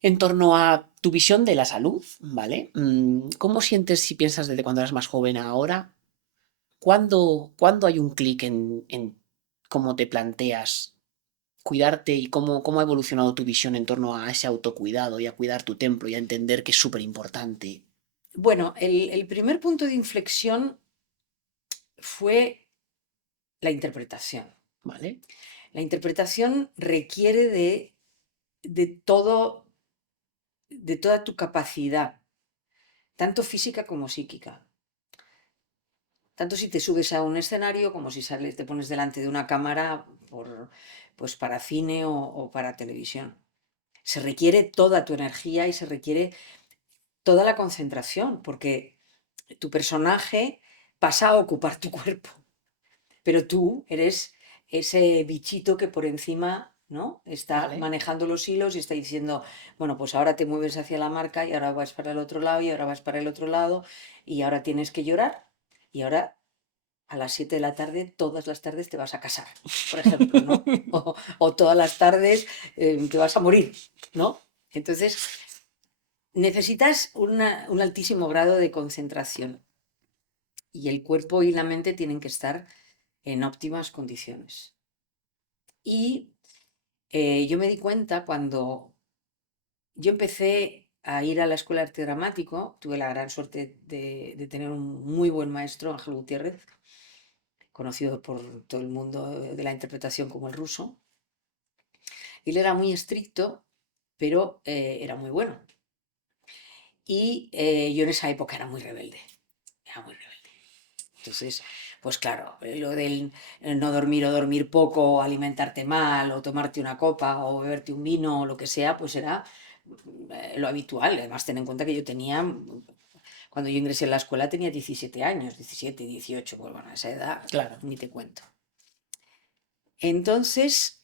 En torno a tu visión de la salud, ¿vale? ¿Cómo sientes si piensas desde cuando eras más joven a ahora? ¿Cuándo hay un clic en cómo te planteas cuidarte y cómo ha evolucionado tu visión en torno a ese autocuidado y a cuidar tu templo y a entender que es súper importante? Bueno, el primer punto de inflexión fue la interpretación. ¿Vale? La interpretación requiere de todo, de toda tu capacidad, tanto física como psíquica. Tanto si te subes a un escenario como si sales, te pones delante de una cámara pues para cine o para televisión. Se requiere toda tu energía y se requiere toda la concentración, porque tu personaje pasa a ocupar tu cuerpo, pero tú eres ese bichito que por encima, ¿no?, está ¿Vale? manejando los hilos y está diciendo, bueno, pues ahora te mueves hacia la marca y ahora vas para el otro lado y ahora vas para el otro lado y ahora tienes que llorar y ahora a las 7 de la tarde, todas las tardes te vas a casar, por ejemplo, ¿no? O todas las tardes te vas a morir, ¿no? Entonces, necesitas un altísimo grado de concentración y el cuerpo y la mente tienen que estar en óptimas condiciones. Y yo me di cuenta cuando yo empecé a ir a la escuela de arte dramático, tuve la gran suerte de tener un muy buen maestro, Ángel Gutiérrez, conocido por todo el mundo de la interpretación como el ruso. Él era muy estricto, pero era muy bueno. Y yo en esa época era muy rebelde. Entonces, pues claro, lo del no dormir o dormir poco, o alimentarte mal, o tomarte una copa, o beberte un vino, o lo que sea, pues era lo habitual. Además, ten en cuenta que yo tenía, cuando yo ingresé en la escuela tenía 17 años, 17, 18, pues bueno, a esa edad Claro. ni te cuento. Entonces,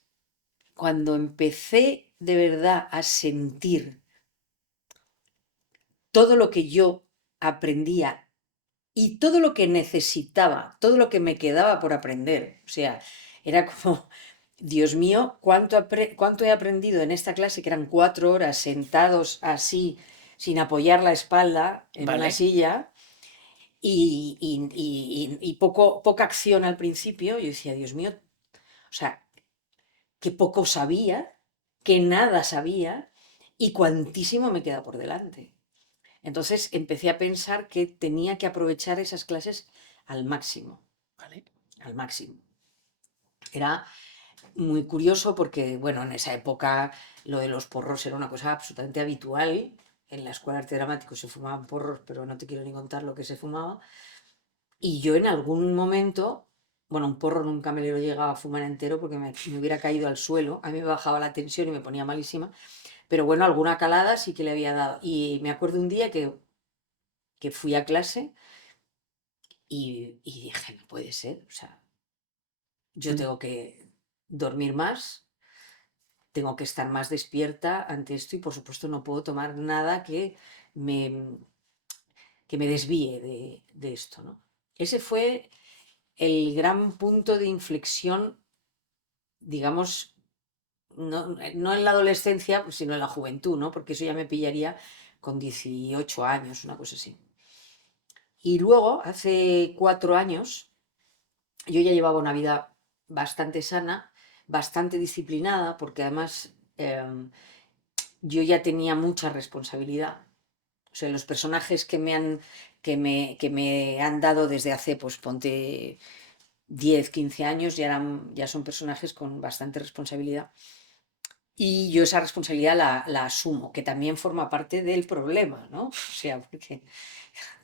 cuando empecé de verdad a sentir todo lo que yo aprendía y todo lo que necesitaba, todo lo que me quedaba por aprender, o sea, era como, Dios mío, cuánto he aprendido en esta clase, que eran 4 horas sentados así, sin apoyar la espalda en una ¿Vale? silla, y poca acción al principio. Yo decía, Dios mío, o sea, que poco sabía, que nada sabía y cuantísimo me queda por delante. Entonces empecé a pensar que tenía que aprovechar esas clases al máximo, ¿Vale? al máximo. Era muy curioso porque, bueno, en esa época lo de los porros era una cosa absolutamente habitual. En la escuela de arte dramático se fumaban porros, pero no te quiero ni contar lo que se fumaba. Y yo en algún momento, bueno, un porro nunca me lo llegaba a fumar entero porque me hubiera caído al suelo. A mí me bajaba la tensión y me ponía malísima. Pero bueno, alguna calada sí que le había dado. Y me acuerdo un día que fui a clase y dije, no puede ser, o sea, yo Mm. tengo que dormir más, tengo que estar más despierta ante esto y por supuesto no puedo tomar nada me, que me desvíe de esto, ¿no? Ese fue el gran punto de inflexión, digamos, no en la adolescencia, sino en la juventud, ¿no? Porque eso ya me pillaría con 18 años, una cosa así. Y luego, hace 4 años, yo ya llevaba una vida bastante sana, bastante disciplinada, porque además yo ya tenía mucha responsabilidad. O sea, los personajes que me han dado desde hace, pues ponte 10 15 años, ya son personajes con bastante responsabilidad. Y yo esa responsabilidad la asumo, que también forma parte del problema, ¿no? O sea, porque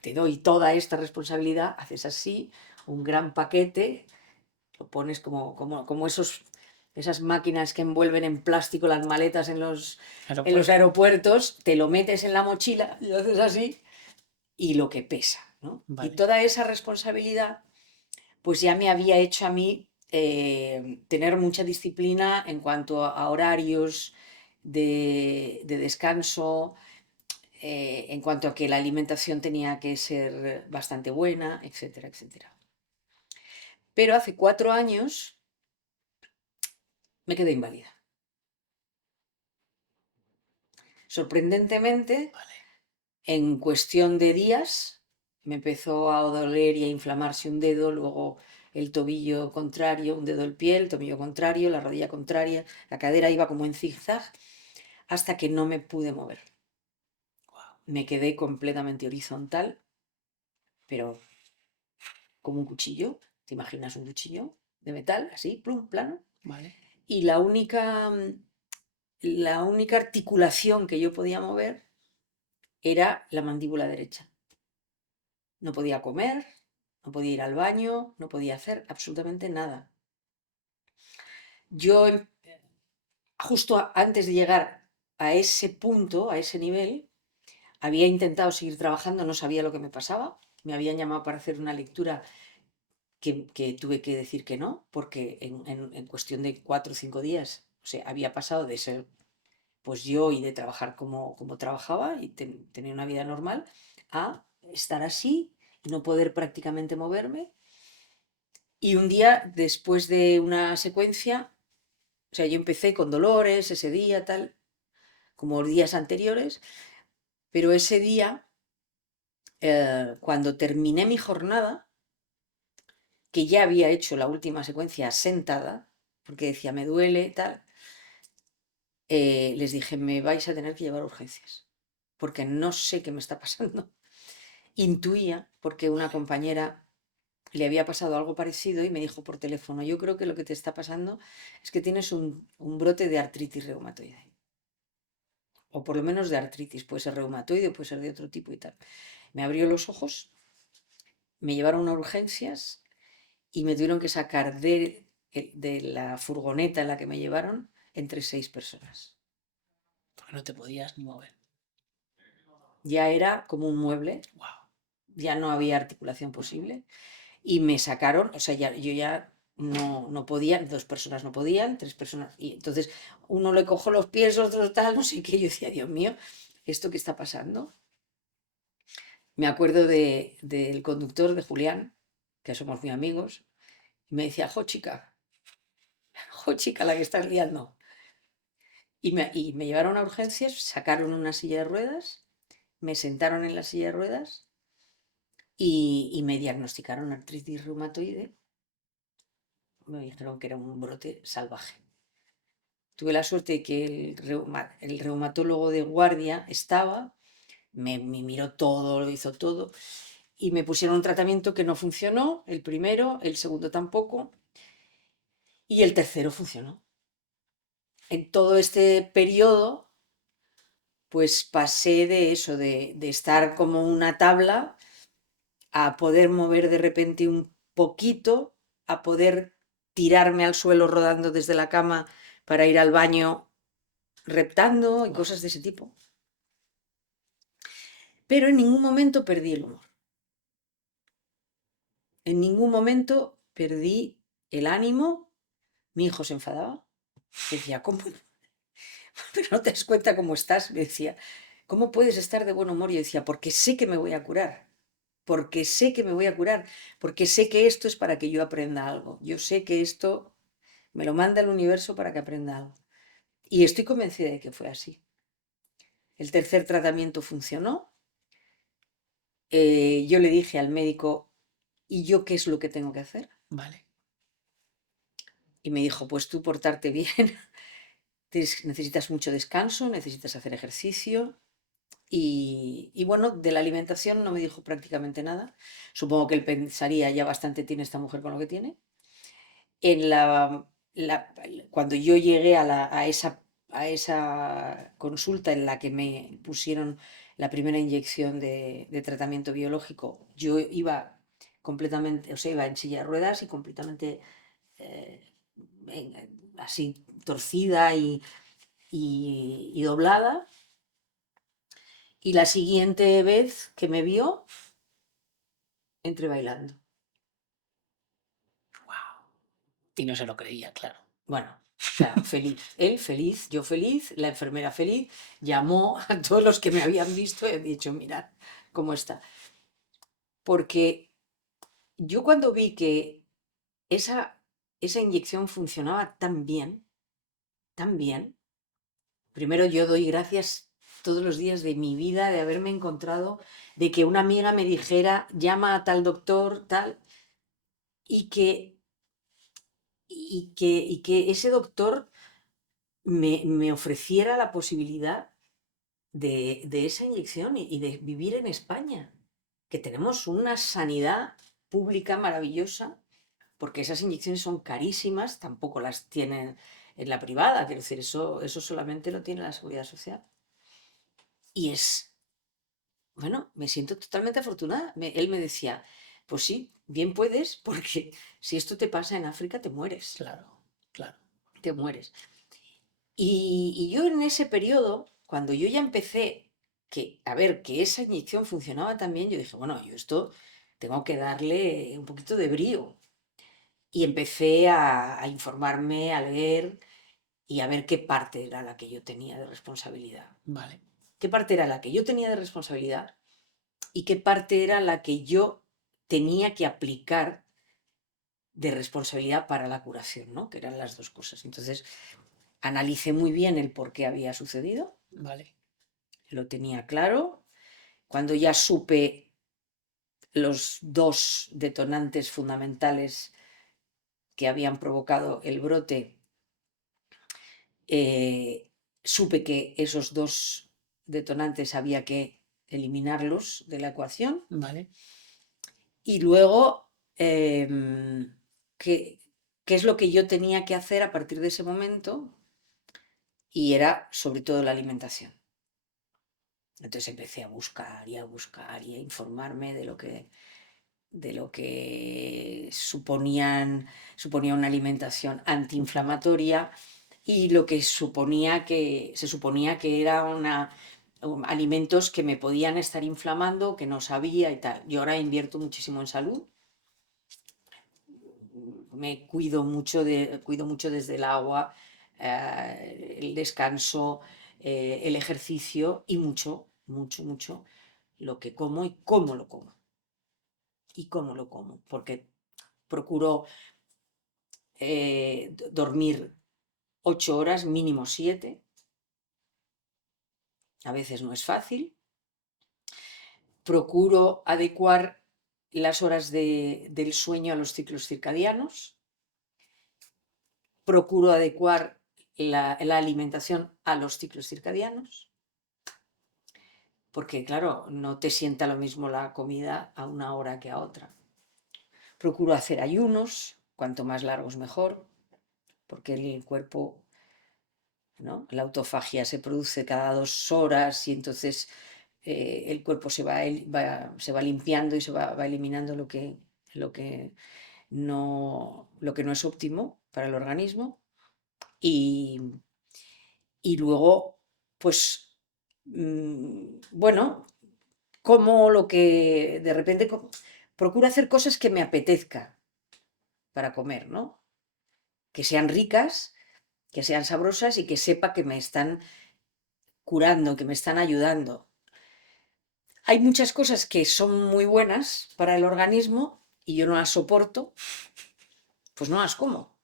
te doy toda esta responsabilidad, haces así, un gran paquete, lo pones como esas máquinas que envuelven en plástico las maletas en los Aeropuerto. aeropuertos, te lo metes en la mochila y haces así, y lo que pesa, ¿no? Y Vale. toda esa responsabilidad, pues ya me había hecho a mí tener mucha disciplina en cuanto a horarios de descanso, en cuanto a que la alimentación tenía que ser bastante buena, etcétera, etcétera. Pero hace 4 años me quedé inválida. Sorprendentemente, Vale. en cuestión de días, me empezó a doler y a inflamarse un dedo, luego el tobillo contrario, un dedo del pie, el tobillo contrario, la rodilla contraria, la cadera iba como en zigzag, hasta que no me pude mover. Guau. Me quedé completamente horizontal, pero como un cuchillo. ¿Te imaginas un cuchillo de metal, así, plum, plano? Vale. Y la única articulación que yo podía mover era la mandíbula derecha. No podía comer, no podía ir al baño, no podía hacer absolutamente nada. Yo, justo antes de llegar a ese punto, a ese nivel, había intentado seguir trabajando, no sabía lo que me pasaba. Me habían llamado para hacer una lectura que tuve que decir que no, porque en cuestión de 4 o 5 días, o sea, había pasado de ser pues yo y de trabajar como trabajaba y tener una vida normal, a estar así y no poder prácticamente moverme. Y un día, después de una secuencia, o sea, yo empecé con dolores ese día, tal, como días anteriores, pero ese día, cuando terminé mi jornada, que ya había hecho la última secuencia sentada, porque decía, me duele, tal, les dije, me vais a tener que llevar a urgencias, porque no sé qué me está pasando. Intuía, porque una Vale. compañera le había pasado algo parecido y me dijo por teléfono, yo creo que lo que te está pasando es que tienes un brote de artritis reumatoide, o por lo menos de artritis, puede ser reumatoide, puede ser de otro tipo y tal. Me abrió los ojos, me llevaron a urgencias y me tuvieron que sacar de la furgoneta en la que me llevaron entre 6 personas. Porque no te podías ni mover. Ya era como un mueble, Wow. ya no había articulación posible y me sacaron, o sea, yo ya no podía, 2 personas no podían, 3 personas, y entonces uno le cojo los pies, otro tal, no sé qué, yo decía, Dios mío, ¿esto qué está pasando? Me acuerdo del conductor, de Julián, que somos muy amigos, y me decía, jo chica, la que estás liando. Y me llevaron a urgencias, sacaron una silla de ruedas, me sentaron en la silla de ruedas y me diagnosticaron artritis reumatoide. Me dijeron que era un brote salvaje. Tuve la suerte de que el reumatólogo de guardia estaba, me miró todo, lo hizo todo, y me pusieron un tratamiento que no funcionó, el primero, el segundo tampoco, y el tercero funcionó. En todo este periodo, pues pasé de eso, de estar como una tabla, a poder mover de repente un poquito, a poder tirarme al suelo rodando desde la cama para ir al baño reptando y Wow. cosas de ese tipo. Pero en ningún momento perdí el humor. En ningún momento perdí el ánimo. Mi hijo se enfadaba. Decía, ¿cómo? Pero no te das cuenta cómo estás. Me decía, ¿cómo puedes estar de buen humor? Yo decía, porque sé que me voy a curar. Porque sé que me voy a curar. Porque sé que esto es para que yo aprenda algo. Yo sé que esto me lo manda el universo para que aprenda algo. Y estoy convencida de que fue así. El tercer tratamiento funcionó. Yo le dije al médico, ¿y yo qué es lo que tengo que hacer? Vale. Y me dijo, pues tú portarte bien, necesitas mucho descanso, necesitas hacer ejercicio. Y bueno, de la alimentación no me dijo prácticamente nada. Supongo que él pensaría, ya bastante tiene esta mujer con lo que tiene. En cuando yo llegué a esa consulta en la que me pusieron la primera inyección de tratamiento biológico, yo iba completamente, o sea, iba en silla de ruedas y completamente eh, así torcida y doblada. Y la siguiente vez que me vio, entré bailando. Wow. Y no se lo creía, claro. Bueno, o sea, feliz. Él feliz, yo feliz, la enfermera feliz. Llamó a todos los que me habían visto y he dicho, mirad cómo está. Porque yo cuando vi que esa inyección funcionaba tan bien, primero yo doy gracias todos los días de mi vida, de haberme encontrado, de que una amiga me dijera, llama a tal doctor, tal, y que, y que ese doctor me ofreciera la posibilidad de esa inyección y de vivir en España, que tenemos una sanidad pública maravillosa, porque esas inyecciones son carísimas, tampoco las tienen en la privada, quiero decir, eso solamente lo tiene la Seguridad Social. Y es, bueno, me siento totalmente afortunada. Él me decía, pues sí, bien puedes, porque si esto te pasa en África, te mueres, Claro, claro. te mueres. Y yo en ese periodo, cuando yo ya empecé a ver que esa inyección funcionaba tan bien, yo dije, bueno, yo esto tengo que darle un poquito de brío. Y empecé a informarme, a leer y a ver qué parte era la que yo tenía de responsabilidad. Vale, ¿Qué parte era la que yo tenía de responsabilidad y qué parte era la que yo tenía que aplicar de responsabilidad para la curación, ¿no? Que eran las dos cosas. Entonces, analicé muy bien el por qué había sucedido, vale, lo tenía claro. Cuando ya supe los dos detonantes fundamentales que habían provocado el brote, supe que esos dos detonantes había que eliminarlos de la ecuación. vale, Y luego, ¿qué, qué es lo que yo tenía que hacer a partir de ese momento? Y era sobre todo la alimentación. Entonces empecé a buscar y a buscar y a informarme de lo que suponía una alimentación antiinflamatoria y lo que se suponía que eran alimentos que me podían estar inflamando, que no sabía y tal. Yo ahora invierto muchísimo en salud, cuido mucho desde el agua, el descanso, el ejercicio y mucho, mucho, mucho lo que como y cómo lo como. Y cómo lo como, porque procuro dormir 8 horas, mínimo 7. A veces no es fácil. Procuro adecuar las horas del sueño a los ciclos circadianos. Procuro adecuar la alimentación a los ciclos circadianos, porque claro, no te sienta lo mismo la comida a una hora que a otra. Procuro hacer ayunos, cuanto más largos mejor, porque el cuerpo, ¿no? La autofagia se produce cada 2 horas y entonces el cuerpo se va limpiando y se va eliminando lo que no es óptimo para el organismo. Y, y luego, pues, bueno, como lo que de repente procuro hacer cosas que me apetezca para comer, ¿no? Que sean ricas, que sean sabrosas y que sepa que me están curando, que me están ayudando. Hay muchas cosas que son muy buenas para el organismo y yo no las soporto, pues no las como,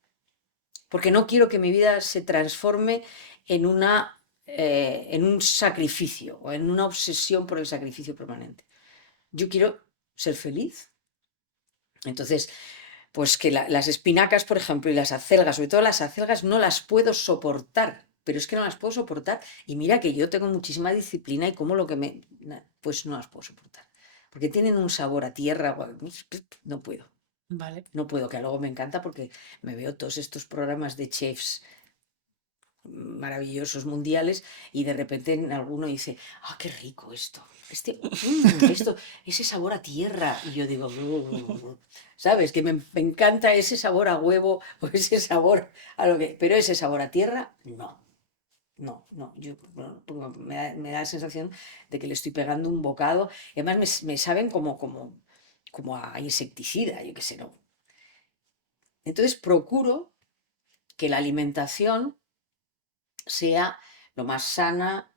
porque no quiero que mi vida se transforme en un sacrificio o en una obsesión por el sacrificio permanente. Yo quiero ser feliz. Entonces, pues que las espinacas, por ejemplo, y las acelgas, sobre todo las acelgas, no las puedo soportar, pero es que no las puedo soportar. Y mira que yo tengo muchísima disciplina y como lo que pues no las puedo soportar. Porque tienen un sabor a tierra, no puedo. vale. No puedo, que luego me encanta porque me veo todos estos programas de chefs maravillosos mundiales y de repente en alguno dice, ah, qué rico esto, ese sabor a tierra. Y yo digo, ¿sabes? Que me encanta ese sabor a huevo o ese sabor a lo que... Pero ese sabor a tierra, no. No, no, bueno, porque me da la sensación de que le estoy pegando un bocado y además me saben como a insecticida, yo qué sé, ¿no? Entonces procuro que la alimentación sea lo más sana,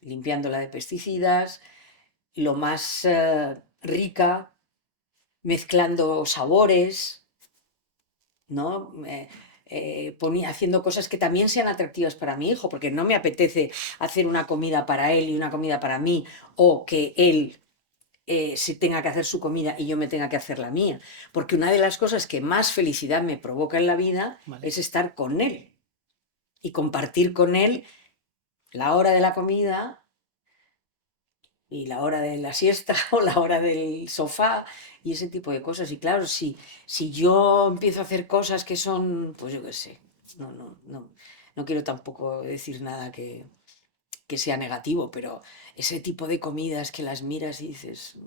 limpiándola de pesticidas, lo más rica, mezclando sabores, ¿no? haciendo cosas que también sean atractivas para mi hijo, porque no me apetece hacer una comida para él y una comida para mí, o que él se tenga que hacer su comida y yo me tenga que hacer la mía. Porque una de las cosas que más felicidad me provoca en la vida Vale. es estar con él y compartir con él la hora de la comida y la hora de la siesta o la hora del sofá y ese tipo de cosas. Y claro, si yo empiezo a hacer cosas que son, pues yo qué sé, no quiero tampoco decir nada que sea negativo, pero ese tipo de comidas que las miras y dices,